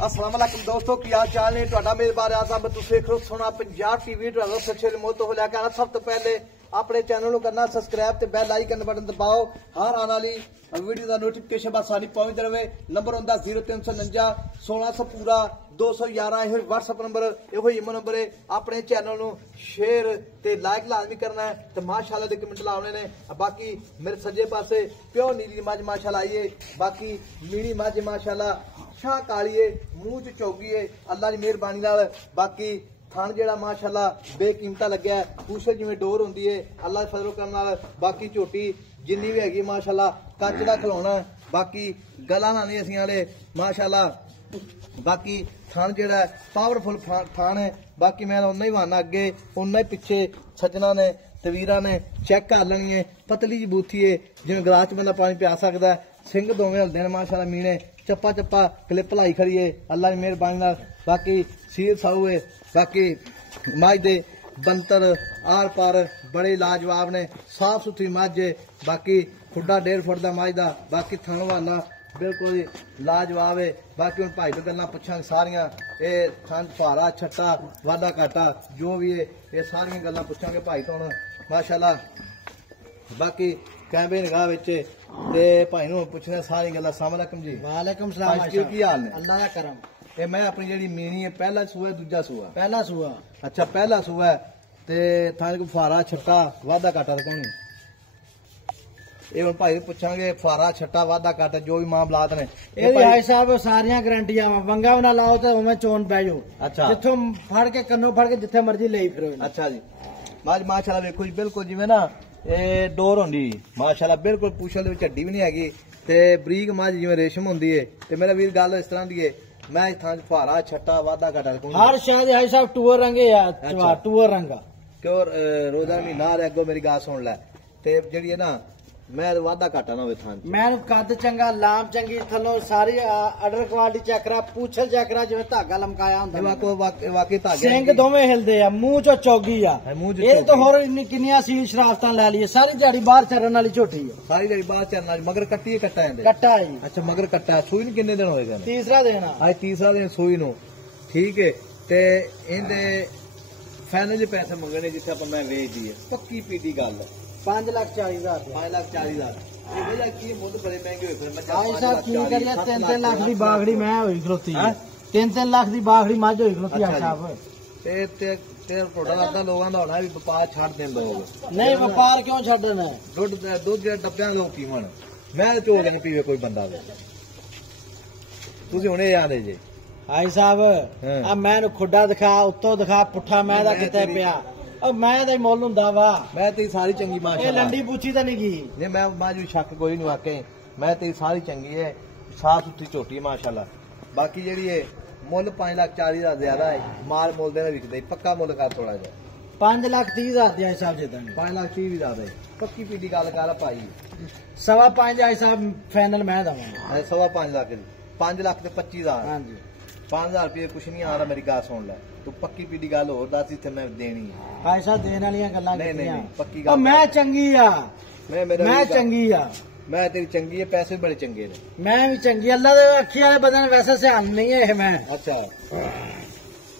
अस्सलाम वालेकुम दोस्तों, की हाल चाल ने तुहाडा मेजबान आज़म तुसीं देख रहे हो सोना पंजाब टीवी। तुहाडा सच्चे रिमोट तो लेकर सब तो पहले अपने चैनल को करना सब्सक्राइब ते बेल आइकन बटन दबाओ। हर आने वाली वीडियो का नोटिफिकेशन आसानी पहुंचती रहे। नंबर होंदा 0349 1600 पूरा 211। यो व्हाट्सएप नंबर, यो ईमेल नंबर है। अपने चैनल को शेयर ते लाइक लाजमी करना है तो माशाअल्लाह दे कमेंट लाने ने। बाकी मेरे सज्जे पासे प्योर नीली मझ माशाअल्लाह आई है। बाकी मीनी मझ माशाअल्लाह शाह काली है, मूंह च चौगी है, अल्लाह की मेहरबानी नाल। बाकी थान जेड़ा माशाअल्लाह बेकीमता लग्या है, पूछे जिवें डोर होंदी है अल्लाह दे फजल करम नाल। बाकी झोटी जिन्नी भी हैगी माशाअल्लाह कच दा खिलौना है। बाकी गला लाने असीं वाले माशाअल्लाह। बाकी थान जेड़ा पावरफुल थान है। बाकी मैं उन्ना ही वाना अगे उन्ना ही पिछे सजना ने तवीरा ने चेक कर लेनी है। पतली जी बूथी है जिवें गिलास च बंदा पानी पिया सकदा है। सिंह दोवें हलदे ने माशाअल्लाह मीने चप्पा चप्पा क्लिप लाई खड़ी है अल्लाह की मेहरबानी नाल। बाकी सीर साहू है। बाकी मझ दे बंतर आर पार बड़े लाजवाब ने, साफ सुथरी मझ है। बाकी खुड्डा 1.5 फुट का मझ का। बाकी थण वाला बिल्कुल ही लाजवाब है। बाकी हम भाई तो गल्लां पुछांगे सारियां, ये थन भारा छट्टा वाधा घाटा जो भी है ये सारियां गल्लां पुछांगे भाई तो माशाअल्लाह। बाकी कैमरे निगाह विच ते भाई नूं पुछने सारी गल्लां। अस्सलाम वालेकुम जी। वालेकुम सलाम। की हाल ने? अल्लाह का करम। ये मैं अपनी जेहड़ी मीनी है पहला सूआ दूजा सूआ? पहला सूआ। अच्छा पहला सूआ है ते थाने को फारा छट्टा वाधा घाटा रखनी। ये भाई पुछांगे फारा छट्टा वाधा घाटा जो भी मामलात ने। ये भाई साहब सारियां गारंटियां वंगा भी ना लाओ तो उवें चोन पै जाओ। अच्छा जिथों फड़ के कन्नों फड़ के जिथे मर्जी ले फिरो। अच्छा जी माशाल्लाह देखो जी बिल्कुल जिवें ना ये डोर होंदी माशाल्लाह बिल्कुल पूछल दे विच हड्डी भी नहीं हैगी ते बरीक मझ जिवें रेशम होंदी है। ते मेरा वीर गल इस तरह दी है मैं थां फारा छट्टा वाधा घाटा रखूंगा। हर शायद भाई साहब टूअर रंगे या टूअर रंगा क्यों रोजा महीना आ अगो मेरी गल सुन लै ते जेहड़ी है ना मैं वाधा घाटा ना होवे थां मैं कद चंगा लाम चंगी थल्लों सारी अडर क्वालिटी चेक करा पूछल चेक करा जिवें धागा लमकाया हुंदा। वाकई धागे सिंग दोवें हिलदे आ, मुंह चो चौगी आ। ये तो होर किन्नियां सील शराफतां लै ली सारी दिहाड़ी बाहर चरन वाली झोटी है। सारी दिहाड़ी बाहर चरन वाली मगर कट्टी कट्टा है। कट्टा है। अच्छा मगर कट्टा है। सूई किन्ने दिन होएगा? तीसरा दिन आज तीसरा दिन सूई नो। ठीक है ते इहदे फाइनल पैसे मंगने जिथे अपन मैं वेच दी है पक्की पीटी गल 5,40,000। 5,40,000 की मुद्द बड़े महंगे हुए फिर भाई साहब की करिए 3-3 लाख की बागड़ी मैं होई खलोती है। 3-3 लाख की बागड़ी मझ होई खलोती है साहब। ते थोड़ा अद्धा लोगों का होना भी व्यापार छड़ दें लोग। नहीं व्यापार क्यों छड़ना है? दुध डब्बियां लोग पीवन मैं चो नहीं पीवे कोई बंदा तुझे हुणे याद है जी। भाई साहब अब मैं खुड्डा दिखा उत्तों दिखा पुठा मैं किते पिया अब मैं तो मुल हुंदा वा। मैं तेरी सारी चंगी माशाअल्लाह। लंडी पूछी तो नहीं गई नहीं मैं माजू शक कोई नहीं वाकई मैं तेरी सारी चंगी है साफ सुथरी झोटी है माशाअल्लाह। बाकी जेहड़ी है मुल 5,40,000 ज्यादा है माल मुल देना विकदे पक्का मुल कर थोड़ा जा 5,30,000 दिया हिसाब से 5,30,000 है पक्की पीटी गल कर भाई 5.25 भाई साहब फाइनल मैं दवांगा 5.25 लाख 5 लाख ते 25,000। हाँ जी 5,000 रुपये कुछ नहीं आ रहा मेरी गल सुन लै तू पक्की पीटी गल होर दस इत्थे मैं देनी है। भाई साहब देने वाली गल्लां नहीं पक्की गल मैं चंगी आ मैं चंगी आ मैं तेरी चंगी है पैसे बड़े चंगे ने मैं भी चंगी अल्लाह दे अखी वाले बंदे वैसे सियान नहीं है मैं। अच्छा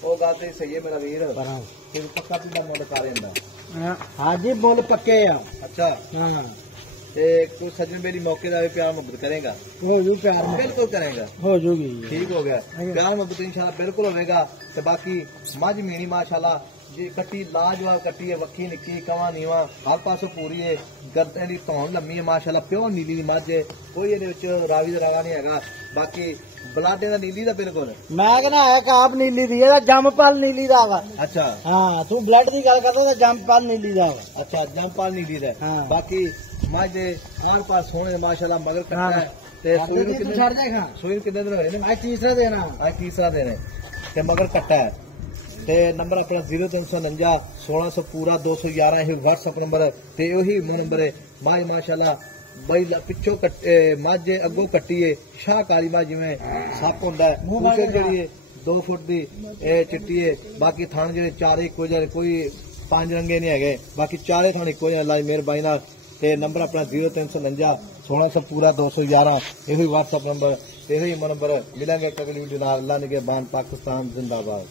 वो गल ते सही है मेरा वीर तेरे पक्का पीटा मुल कर दिंदा। हां जी मुल पक्के आ। अच्छा हां ते कुछ सज्जन मेरी मौके का भी प्यार मोहब्बत करेगा हो जू प्यार बिल्कुल करेगा हो जूगी ठीक हो गया प्यार मोहब्बत इंशाल्लाह बिल्कुल होगा। ते बाकी मझ मीनी माशाल्लाह जी कट्टी लाजवाब कट्टी है वक्खी निक्की कवा नीवा हर पासों पूरी है गर्दन दी धौन लम्मी है माशाल्लाह प्योर नीली दी मझ है कोई इहदे विच रावी दा रवा नहीं हैगा। बाकी बलाडे दा नीली दा बिल्कुल मैं कहना है काप नीली दी है जमपाल नीली दा वा। अच्छा हां तू ब्लड दी गल करदा जमपाल नीली दा वा। अच्छा जमपाल नीली दा बाकी मझ दे हर पास सोने माशाल्लाह मगर कट्टा है ते सूई कितने दिन होए ने? आज तीसरा दिन है। आज तीसरा दिन है ते मगर कट्टा है ते नंबर अपना 0349 1600 पूरा 211 है व्हाट्सएप नंबर ते ओही नंबर है। मझ माशाल्लाह बई पिछों मझ अगों कट्टी है शाह काली मझ जिवें सप हुंदा है पूछे जेहड़ी है 2 फुट दी चिट्टी है। बाकी थान जेहड़े चारे इक्को जिहे कोई 5 रंगे नहीं है बाकी चारे थान इक्को जिहे अल्लाह दी मेहरबानी नाल। ते नंबर अपना 0349 1600 पूरा 211 यही व्हाट्सएप नंबर ਤੇ ਇਹੋ ਹੀ ਨੰਬਰ ਮਿਲਾਂਗੇ ਅਗਲੀ ਵੀਡੀਓ ਨਾਲ। ਅੱਲਾ ਨਿਗਹਿਬਾਨ, ਪਾਕਿस्तान जिंदाबाद।